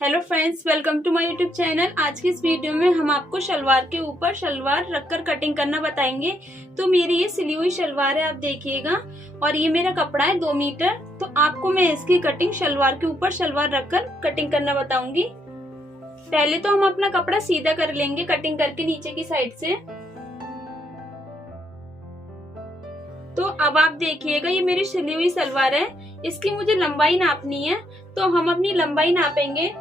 Hello friends, welcome to my YouTube channel. आज की इस वीडियो में हम आपको शलवार के ऊपर शलवार रखकर कटिंग करना बताएंगे। तो मेरी ये सिली हुई शलवार है, आप देखिएगा, और ये मेरा कपड़ा है 2 मीटर। तो आपको मैं इसकी कटिंग शलवार के ऊपर शलवार रखकर कटिंग करना बताऊंगी। पहले तो हम अपना कपड़ा सीधा कर लेंगे कटिंग करके नीचे की साइड से। तो अब आप देखिएगा, ये मेरी सिली हुई सलवार है, इसकी मुझे लंबाई नापनी है। तो हम अपनी लंबाई नापेंगे।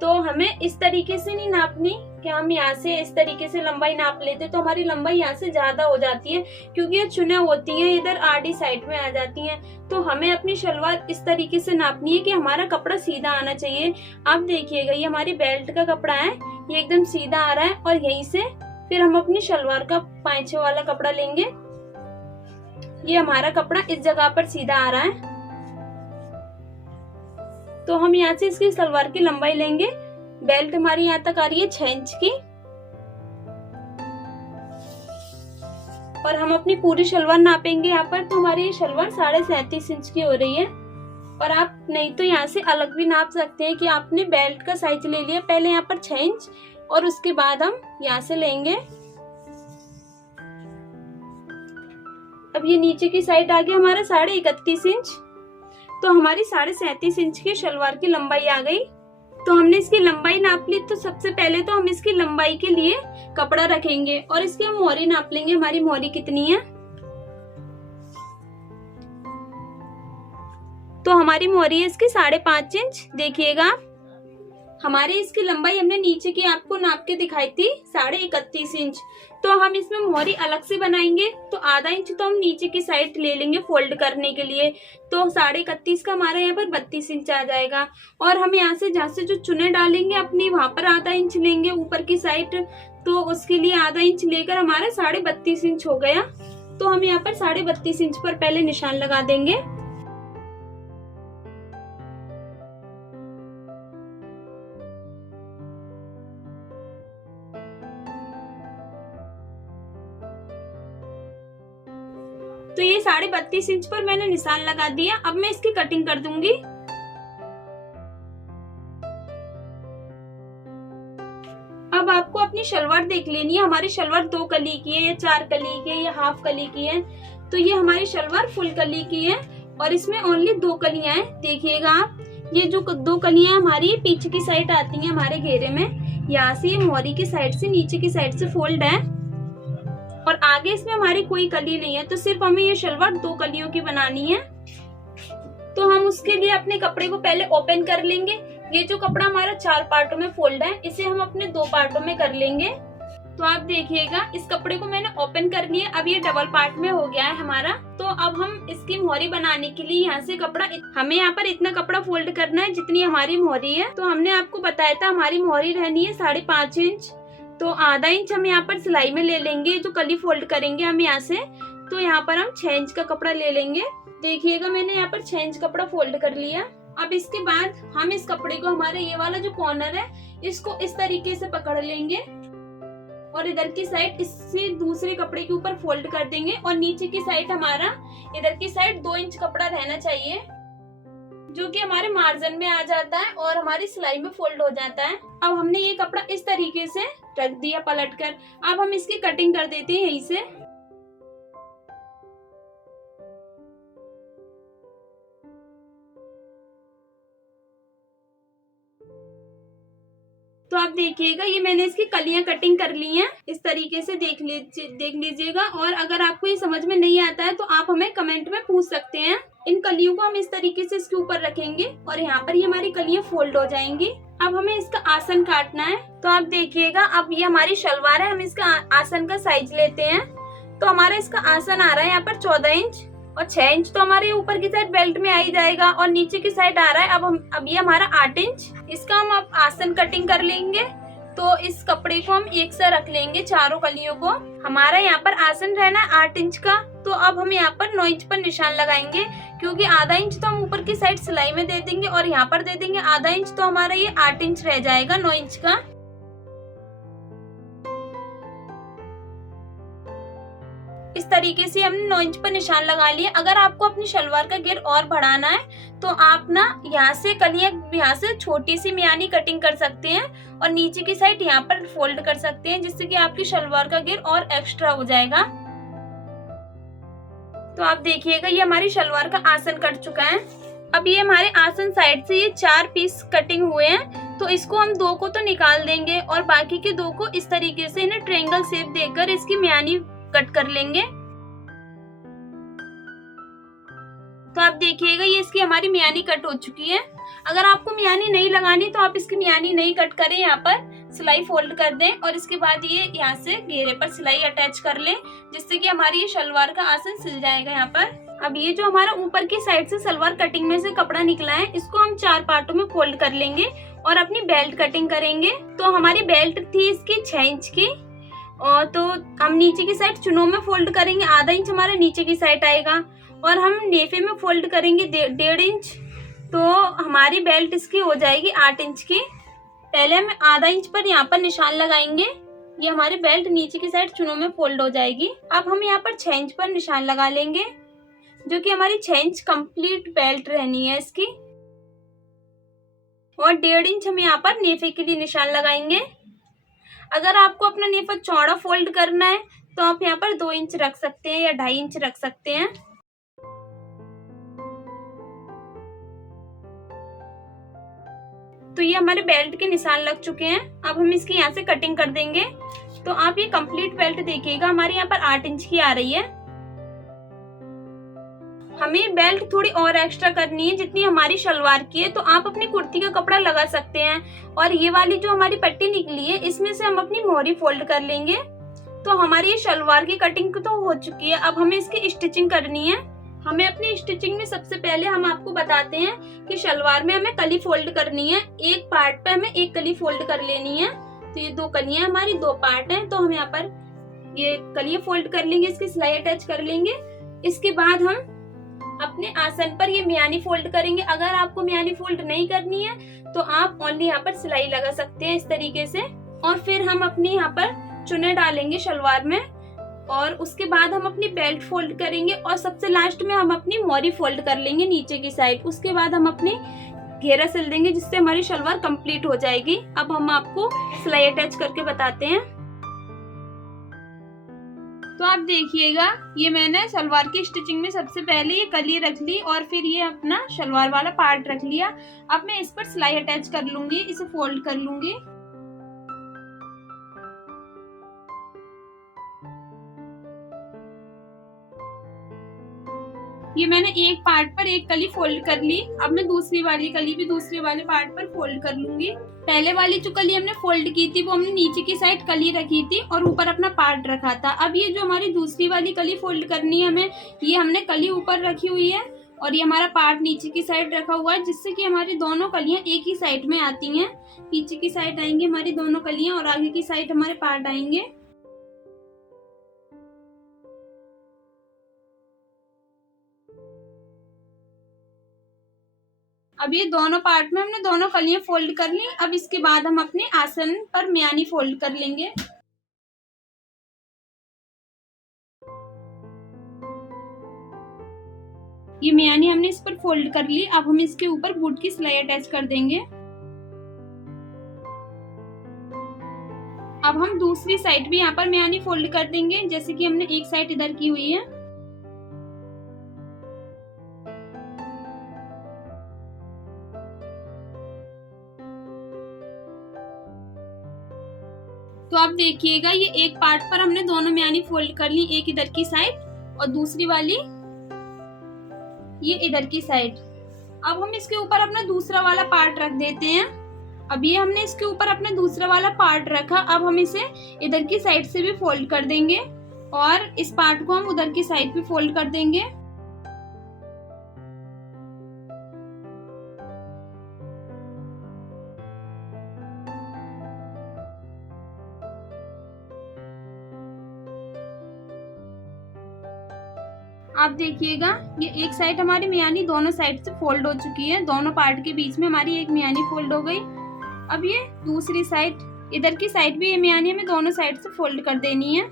तो हमें इस तरीके से नहीं नापनी कि हम यहाँ से इस तरीके से लंबाई नाप लेते तो हमारी लंबाई यहाँ से ज्यादा हो जाती है, क्योंकि ये चुने होती हैं इधर आड़ी साइड में आ जाती हैं। तो हमें अपनी शलवार इस तरीके से नापनी है कि हमारा कपड़ा सीधा आना चाहिए। आप देखिएगा, ये हमारी बेल्ट का कपड़ा है, ये एकदम सीधा आ रहा है। और यहीं से फिर हम अपनी शलवार का पांचे वाला कपड़ा लेंगे। ये हमारा कपड़ा इस जगह पर सीधा आ रहा है। तो हम यहाँ से इसकी सलवार की लंबाई लेंगे। बेल्ट हमारी यहाँ तक आ रही है 6 इंच की, और हम अपनी पूरी शलवार नापेंगे यहाँ पर। तो हमारी ये शलवार 37.5 इंच की हो रही है। और आप नहीं तो यहाँ से अलग भी नाप सकते हैं कि आपने बेल्ट का साइज ले लिया पहले यहाँ पर 6 इंच, और उसके बाद हम यहाँ से लेंगे। अब ये नीचे की साइड आ गया हमारा 31.5 इंच। तो हमारी 37.5 इंच की शलवार की लंबाई आ गई। तो हमने इसकी लंबाई नाप ली। तो सबसे पहले तो हम इसकी लंबाई के लिए कपड़ा रखेंगे और इसकी हम मोहरी नाप लेंगे, हमारी मोहरी कितनी है। तो हमारी मोहरी है इसकी 5.5 इंच। देखिएगा, हमारी इसकी लंबाई हमने नीचे की आपको नाप के दिखाई थी 31.5 इंच। तो हम इसमें मोहरी अलग से बनाएंगे। तो आधा इंच तो हम नीचे की साइड ले लेंगे फोल्ड करने के लिए। तो 31.5 का हमारा यहाँ पर 32 इंच आ जाएगा। और हम यहाँ से जहाँ से जो चुने डालेंगे अपनी, वहां पर आधा इंच लेंगे ऊपर की साइड। तो उसके लिए आधा इंच लेकर हमारा 32.5 इंच हो गया। तो हम यहाँ पर 32.5 इंच पर पहले निशान लगा देंगे। तो ये 32.5 इंच पर मैंने निशान लगा दिया। अब मैं इसकी कटिंग कर दूंगी। अब आपको अपनी शलवार देख लेनी है। हमारी शलवार 2 कली की है या 4 कली की है या हाफ कली की है। तो ये हमारी शलवार फुल कली की है और इसमें ओनली 2 कलियां हैं। देखिएगा आप, ये जो 2 कलियां हमारी पीछे की साइड आती हैं हमारे घेरे में, यहाँ से ये मोहरी की साइड से नीचे की साइड से फोल्ड है, और आगे इसमें हमारी कोई कली नहीं है। तो सिर्फ हमें ये शलवार 2 कलियों की बनानी है। तो हम उसके लिए अपने कपड़े को पहले ओपन कर लेंगे। ये जो कपड़ा हमारा 4 पार्टों में फोल्ड है, इसे हम अपने 2 पार्टों में कर लेंगे। तो आप देखिएगा, इस कपड़े को मैंने ओपन कर लिया। अब ये डबल पार्ट में हो गया है हमारा। तो अब हम इसकी मोहरी बनाने के लिए यहाँ से कपड़ा, हमें यहाँ पर इतना कपड़ा फोल्ड करना है जितनी हमारी मोहरी है। तो हमने आपको बताया था हमारी मोहरी रहनी है 5.5 इंच। तो आधा इंच हम यहाँ पर सिलाई में ले लेंगे, जो कली फोल्ड करेंगे हम यहाँ से। तो यहाँ पर हम 6 इंच का कपड़ा ले लेंगे। देखिएगा, मैंने यहाँ पर 6 इंच कपड़ा फोल्ड कर लिया। अब इसके बाद हम इस कपड़े को, हमारा ये वाला जो कॉर्नर है, इसको इस तरीके से पकड़ लेंगे और इधर की साइड इससे दूसरे कपड़े के ऊपर फोल्ड कर देंगे। और नीचे की साइड हमारा, इधर की साइड 2 इंच कपड़ा रहना चाहिए, जो कि हमारे मार्जिन में आ जाता है और हमारी सिलाई में फोल्ड हो जाता है। अब हमने ये कपड़ा इस तरीके से रख दिया पलटकर। अब हम इसकी कटिंग कर देते हैं यहीं से। तो आप देखिएगा, ये मैंने इसकी कलियां कटिंग कर ली हैं। इस तरीके से देख लीजिएगा। और अगर आपको ये समझ में नहीं आता है तो आप हमें कमेंट में पूछ सकते हैं। इन कलियों को हम इस तरीके से इसके ऊपर रखेंगे और यहाँ पर ये हमारी कलियां फोल्ड हो जाएंगी। अब हमें इसका आसन काटना है। तो आप देखिएगा, अब ये हमारी शलवार है, हम इसका आसन का साइज लेते हैं। तो हमारा इसका आसन आ रहा है यहाँ पर 14 इंच, और 6 इंच तो हमारे ऊपर की साइड बेल्ट में आ ही जाएगा, और नीचे की साइड आ रहा है अब ये हमारा 8 इंच। इसका हम अब आसन कटिंग कर लेंगे। तो इस कपड़े को हम एक सा रख लेंगे, चारों कलियों को। हमारा यहाँ पर आसन रहना है 8 इंच का। तो अब हम यहाँ पर 9 इंच पर निशान लगाएंगे, क्योंकि आधा इंच तो हम ऊपर की साइड सिलाई में दे देंगे और यहाँ पर दे देंगे आधा इंच। तो हमारा ये 8 इंच रह जाएगा 9 इंच का। इस तरीके से हमने 9 इंच पर निशान लगा लिए। अगर आपको अपनी शलवार का घेर और बढ़ाना है तो आप ना यहाँ से कलियां, यहाँ से छोटी सी मियानी कटिंग कर सकते हैं और नीचे की साइड यहाँ पर फोल्ड कर सकते हैं, जिससे कि आपकी शलवार का घेर और एक्स्ट्रा हो जाएगा। तो आप देखिएगा ये हमारी शलवार का आसन कट चुका है। अब ये हमारे आसन साइड से ये 4 पीस कटिंग हुए हैं, तो इसको हम 2 को तो निकाल देंगे और बाकी के 2 को इस तरीके से इन्हें ट्रायंगल शेप देकर इसकी मियानी कट कर लेंगे। तो आप देखिएगा ये इसकी हमारी मियानी कट हो चुकी है। अगर आपको मियानी नहीं लगानी तो आप इसकी मियानी नहीं कट करें, यहाँ पर सिलाई फोल्ड कर दें और इसके बाद ये यहाँ से घेरे पर सिलाई अटैच कर लें, जिससे कि हमारी ये शलवार का आसन सिल जाएगा यहाँ पर। अब ये जो हमारा ऊपर की साइड से सलवार कटिंग में से कपड़ा निकला है, इसको हम 4 पार्टों में फोल्ड कर लेंगे और अपनी बेल्ट कटिंग करेंगे। तो हमारी बेल्ट थी इसकी 6 इंच की, और तो हम नीचे की साइड चुनों में फोल्ड करेंगे, आधा इंच हमारे नीचे की साइड आएगा, और हम नेफे में फोल्ड करेंगे 1.5 इंच, तो हमारी बेल्ट इसकी हो जाएगी 8 इंच की। पहले हम आधा इंच पर यहाँ पर निशान लगाएंगे, ये हमारी बेल्ट नीचे की साइड चुनों में फोल्ड हो जाएगी। अब हम यहाँ पर 6 इंच पर निशान लगा लेंगे, जो कि हमारी 6 इंच कंप्लीट बेल्ट रहनी है इसकी, और 1.5 इंच हम यहाँ पर नेफे के लिए निशान लगाएंगे। अगर आपको अपना नेफा चौड़ा फोल्ड करना है तो आप यहाँ पर 2 इंच रख सकते हैं या 2.5 इंच रख सकते हैं। तो ये हमारे बेल्ट के निशान लग चुके हैं। अब हम इसकी यहाँ से कटिंग कर देंगे। तो आप ये कंप्लीट बेल्ट देखिएगा, हमारे यहाँ पर 8 इंच की आ रही है। हमें बेल्ट थोड़ी और एक्स्ट्रा करनी है जितनी हमारी शलवार की है, तो आप अपनी कुर्ती का कपड़ा लगा सकते हैं। और ये वाली जो हमारी पट्टी निकली है, इसमें से हम अपनी मोहरी फोल्ड कर लेंगे। तो हमारी ये शलवार की कटिंग तो हो चुकी है। अब हमें इसकी स्टिचिंग करनी है। हमें अपनी स्टिचिंग में सबसे पहले हम आपको बताते हैं कि शलवार में हमें कली फोल्ड करनी है। एक पार्ट पे हमें एक कली फोल्ड कर लेनी है। तो ये 2 कलियां हमारी 2 पार्ट हैं, तो हम यहाँ पर ये कलियां फोल्ड कर लेंगे, इसकी सिलाई अटैच कर लेंगे। इसके बाद हम अपने आसन पर ये मियानी फोल्ड करेंगे। अगर आपको मियानी फोल्ड नहीं करनी है तो आप ओनली यहाँ पर सिलाई लगा सकते हैं इस तरीके से। और फिर हम अपने यहाँ पर चुने डालेंगे शलवार में, और उसके बाद हम अपनी बेल्ट फोल्ड करेंगे, और सबसे लास्ट में हम अपनी मोहरी फोल्ड कर लेंगे नीचे की साइड। उसके बाद हम अपनी घेरा सिल देंगे, जिससे हमारी शलवार कंप्लीट हो जाएगी। अब हम आपको सिलाई अटैच करके बताते हैं। तो आप देखिएगा ये मैंने सलवार की स्टिचिंग में सबसे पहले ये कली रख ली और फिर ये अपना शलवार वाला पार्ट रख लिया। अब मैं इस पर सिलाई अटैच कर लूंगी, इसे फोल्ड कर लूंगी। ये मैंने एक पार्ट पर एक कली फोल्ड कर ली। अब मैं दूसरी वाली कली भी दूसरे वाले पार्ट पर फोल्ड कर लूंगी। पहले वाली जो कली हमने फोल्ड की थी वो हमने नीचे की साइड कली रखी थी और ऊपर अपना पार्ट रखा था। अब ये जो हमारी दूसरी वाली कली फोल्ड करनी है हमें, ये हमने कली ऊपर रखी हुई है और ये हमारा पार्ट नीचे की साइड रखा हुआ है, जिससे कि हमारी दोनों कलियां एक ही साइड में आती हैं। पीछे की साइड आएंगी हमारी दोनों कलियां और आगे की साइड हमारे पार्ट आएंगे। अब ये दोनों पार्ट में हमने दोनों कलियां फोल्ड कर ली। अब इसके बाद हम अपने आसन पर मियानी फोल्ड कर लेंगे। ये मियानी हमने इस पर फोल्ड कर ली। अब हम इसके ऊपर बूट की सिलाई अटैच कर देंगे। अब हम दूसरी साइड भी यहाँ पर मियानी फोल्ड कर देंगे, जैसे कि हमने एक साइड इधर की हुई है। तो आप देखिएगा ये एक पार्ट पर हमने दोनों मियानी फोल्ड कर ली, एक इधर की साइड और दूसरी वाली ये इधर की साइड। अब हम इसके ऊपर अपना दूसरा वाला पार्ट रख देते हैं। अब ये हमने इसके ऊपर अपना दूसरा वाला पार्ट रखा। अब हम इसे इधर की साइड से भी फोल्ड कर देंगे और इस पार्ट को हम उधर की साइड भी फोल्ड कर देंगे। आप देखिएगा ये एक साइड हमारी मियानी दोनों साइड से फोल्ड हो चुकी है। दोनों पार्ट के बीच में हमारी एक मियानी फोल्ड हो गई। अब ये दूसरी साइड इधर की साइड भी ये मियानी हमें दोनों साइड से फोल्ड कर देनी है।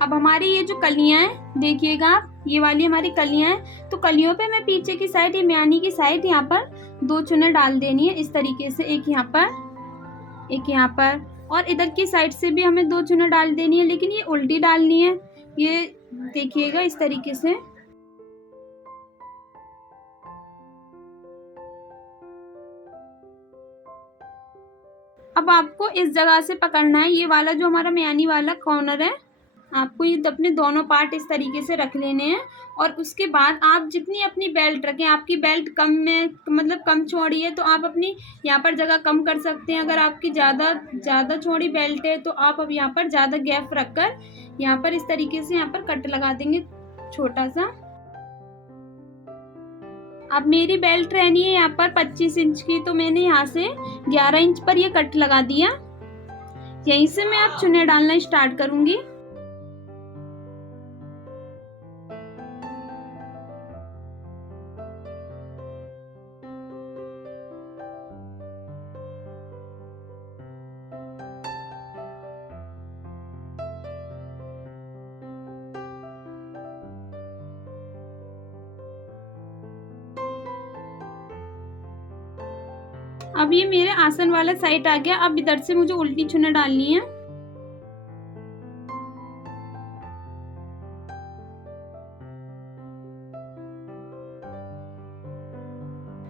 अब हमारी ये जो कलियां हैं देखिएगा आप, ये वाली हमारी कलियां हैं, तो कलियों पे मैं पीछे की साइड, ये म्यानी की साइड यहाँ पर 2 चुने डाल देनी है इस तरीके से, एक यहाँ पर, एक यहाँ पर, और इधर की साइड से भी हमें 2 चुने डाल देनी है, लेकिन ये उल्टी डालनी है। ये देखिएगा इस तरीके से। अब आपको इस जगह से पकड़ना है, ये वाला जो हमारा म्यानी वाला कॉर्नर है, आपको ये अपने दोनों पार्ट इस तरीके से रख लेने हैं। और उसके बाद आप जितनी अपनी बेल्ट रखें, आपकी बेल्ट कम में मतलब कम चौड़ी है तो आप अपनी यहाँ पर जगह कम कर सकते हैं। अगर आपकी ज़्यादा चौड़ी बेल्ट है तो आप अब यहाँ पर ज़्यादा गैप रखकर यहाँ पर इस तरीके से यहाँ पर कट लगा देंगे छोटा सा। अब मेरी बेल्ट रहनी है यहाँ पर 25 इंच की, तो मैंने यहाँ से 11 इंच पर ये कट लगा दिया। यहीं से मैं अब चुन्नी डालना स्टार्ट करूंगी। अब ये मेरे आसन वाला साइड आ गया। अब इधर से मुझे उल्टी चुन्नी डालनी है।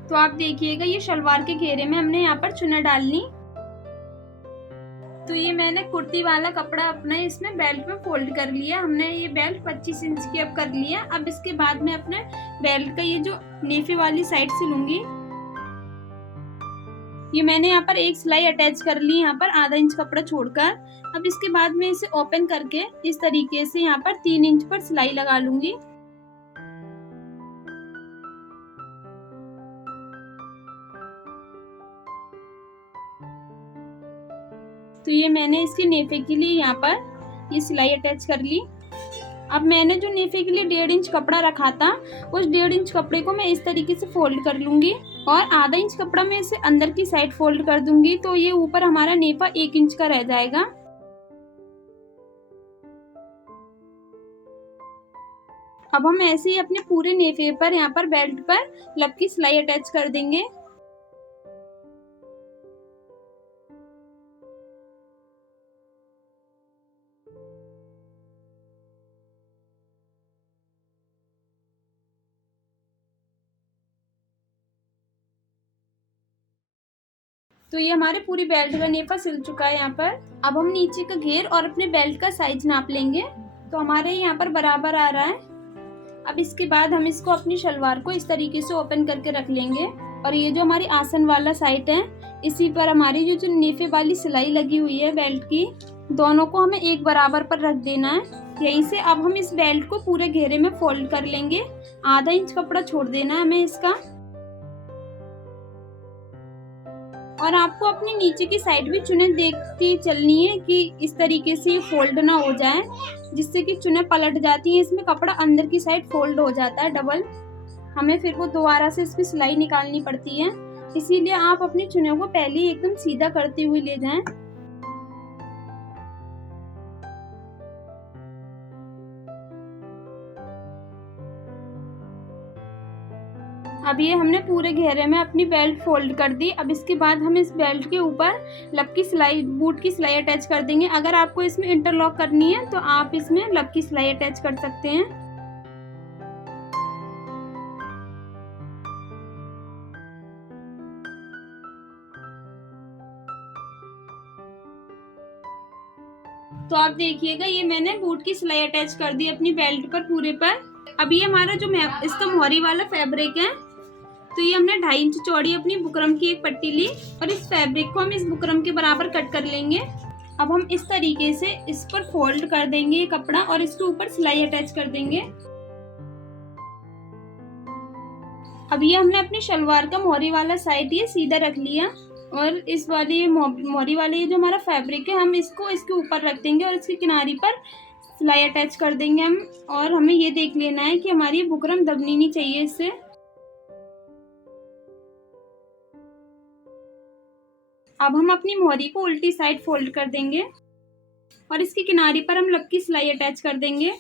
तो आप देखिएगा ये शलवार के घेरे में हमने यहाँ पर चुन्नी डालनी। तो ये मैंने कुर्ती वाला कपड़ा अपना इसमें बेल्ट में फोल्ड कर लिया। हमने ये बेल्ट 25 इंच की अब कर लिया। अब इसके बाद मैं अपने बेल्ट का ये जो नेफे वाली साइड से लूंगी, ये मैंने यहाँ पर एक सिलाई अटैच कर ली, यहाँ पर आधा इंच कपड़ा छोड़कर। अब इसके बाद मैं इसे ओपन करके इस तरीके से यहाँ पर 3 इंच पर सिलाई लगा लूंगी। तो ये मैंने इसके नेफे के लिए यहाँ पर ये सिलाई अटैच कर ली। अब मैंने जो नेफे के लिए 1.5 इंच कपड़ा रखा था, उस 1.5 इंच कपड़े को मैं इस तरीके से फोल्ड कर लूंगी और आधा इंच कपड़ा मैं इसे अंदर की साइड फोल्ड कर दूंगी। तो ये ऊपर हमारा नेफा 1 इंच का रह जाएगा। अब हम ऐसे ही अपने पूरे नेफे पर यहाँ पर बेल्ट पर लब की सिलाई अटैच कर देंगे। तो ये हमारे पूरी बेल्ट का नेफा सिल चुका है यहाँ पर। अब हम नीचे का घेर और अपने बेल्ट का साइज नाप लेंगे। तो हमारे यहाँ पर बराबर आ रहा है। अब इसके बाद हम इसको अपनी शलवार को इस तरीके से ओपन करके रख लेंगे और ये जो हमारी आसन वाला साइड है, इसी पर हमारी जो नेफे वाली सिलाई लगी हुई है बेल्ट की, दोनों को हमें एक बराबर पर रख देना है। यहीं से अब हम इस बेल्ट को पूरे घेरे में फोल्ड कर लेंगे। आधा इंच कपड़ा छोड़ देना है हमें इसका। और आपको अपनी नीचे की साइड भी चुने देखती चलनी है कि इस तरीके से फोल्ड ना हो जाए, जिससे कि चुने पलट जाती है। इसमें कपड़ा अंदर की साइड फोल्ड हो जाता है डबल, हमें फिर वो दोबारा से इसकी सिलाई निकालनी पड़ती है। इसीलिए आप अपनी चुने को पहले ही एकदम सीधा करते हुए ले जाएं। अब ये हमने पूरे घेरे में अपनी बेल्ट फोल्ड कर दी। अब इसके बाद हम इस बेल्ट के ऊपर लब की सिलाई, बूट की सिलाई अटैच कर देंगे। अगर आपको इसमें इंटरलॉक करनी है तो आप इसमें लब की सिलाई अटैच कर सकते हैं। तो आप देखिएगा ये मैंने बूट की सिलाई अटैच कर दी अपनी बेल्ट पर पूरे पर। अब ये हमारा जो इसका मोहरी वाला फैब्रिक है, तो ये हमने 2.5 इंच चौड़ी अपनी बुकरम की एक पट्टी ली और इस फैब्रिक को हम इस बुकरम के बराबर कट कर लेंगे। अब हम इस तरीके से इस पर फोल्ड कर देंगे ये कपड़ा और इसके ऊपर सिलाई अटैच कर देंगे। अब ये हमने अपनी शलवार का मोहरी वाला साइड ये सीधा रख लिया और इस वाली मोहरी वाले ये जो हमारा फैब्रिक है, हम इसको इसके ऊपर रख देंगे और इसकी किनारी पर सिलाई अटैच कर देंगे हम। और हमें ये देख लेना है कि हमारी बुकरम दबनी नहीं चाहिए इससे। अब हम अपनी मोहरी को उल्टी साइड फोल्ड कर देंगे और इसकी किनारी पर हम लपकी सिलाई अटैच कर देंगे,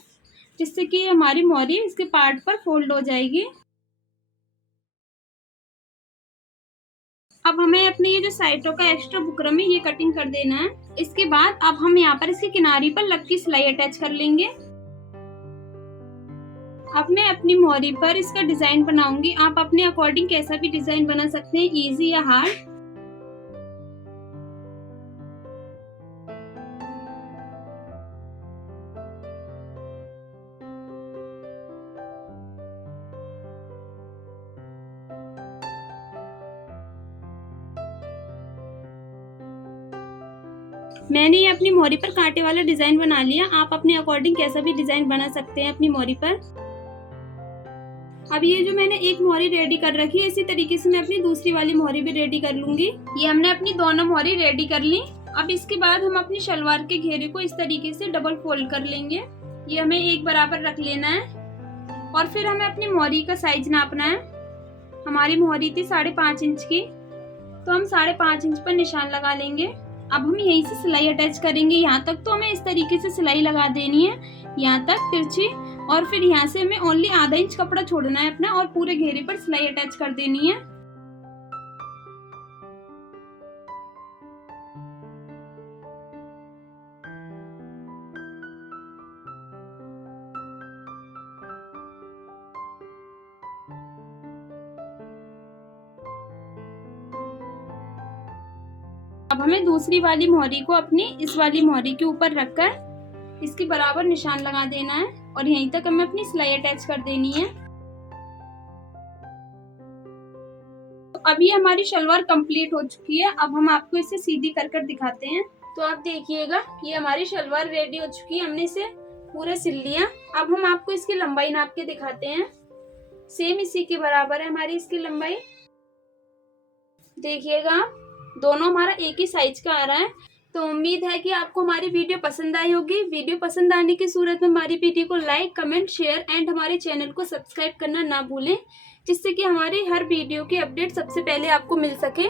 जिससे कि हमारी मोहरी इसके पार्ट पर फोल्ड हो जाएगी। अब हमें अपने ये जो साइडों का एक्स्ट्रा बुकरम है ये कटिंग कर देना है। इसके बाद अब हम यहाँ पर इसकी किनारी पर लपकी सिलाई अटैच कर लेंगे। अब मैं अपनी मोहरी पर इसका डिजाइन बनाऊंगी। आप अपने अकॉर्डिंग कैसा भी डिजाइन बना सकते हैं, इजी या हार्ड। मैंने ये अपनी मोहरी पर कांटे वाला डिजाइन बना लिया। आप अपने अकॉर्डिंग कैसा भी डिजाइन बना सकते हैं अपनी मोहरी पर। अब ये जो मैंने एक मोहरी रेडी कर रखी है, इसी तरीके से मैं अपनी दूसरी वाली मोहरी भी रेडी कर लूंगी। ये हमने अपनी दोनों मोहरी रेडी कर ली। अब इसके बाद हम अपनी शलवार के घेरे को इस तरीके से डबल फोल्ड कर लेंगे। ये हमें एक बराबर रख लेना है और फिर हमें अपनी मोहरी का साइज नापना है। हमारी मोहरी थी 5.5 इंच की, तो हम 5.5 इंच पर निशान लगा लेंगे। अब हम यहीं से सिलाई अटैच करेंगे। यहाँ तक तो हमें इस तरीके से सिलाई लगा देनी है, यहाँ तक तिरछी, और फिर यहाँ से हमें ओनली आधा इंच कपड़ा छोड़ना है अपना और पूरे घेरे पर सिलाई अटैच कर देनी है। अब हमें दूसरी वाली मोहरी को अपनी इस वाली मोहरी के ऊपर रखकर इसके बराबर निशान लगा देना है और यहीं तक हमें अपनी सिलाई अटैच कर देनी है। तो अभी हमारी शलवार कंप्लीट हो चुकी है। अब हम आपको इसे सीधी कर दिखाते हैं। तो आप देखिएगा, ये हमारी शलवार रेडी हो चुकी है। हमने इसे पूरा सिल लिया। अब हम आपको इसकी लंबाई नाप के दिखाते हैं। सेम इसी के बराबर है हमारी इसकी लंबाई। देखिएगा आप, दोनों हमारा एक ही साइज का आ रहा है। तो उम्मीद है कि आपको हमारी वीडियो पसंद आई होगी। वीडियो पसंद आने की सूरत में हमारी वीडियो को लाइक, कमेंट, शेयर एंड हमारे चैनल को सब्सक्राइब करना ना भूलें, जिससे कि हमारी हर वीडियो की अपडेट सबसे पहले आपको मिल सके।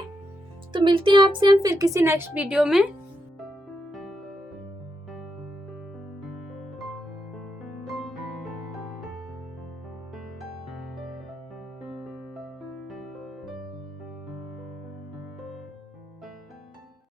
तो मिलते हैं आपसे हम फिर किसी नेक्स्ट वीडियो में।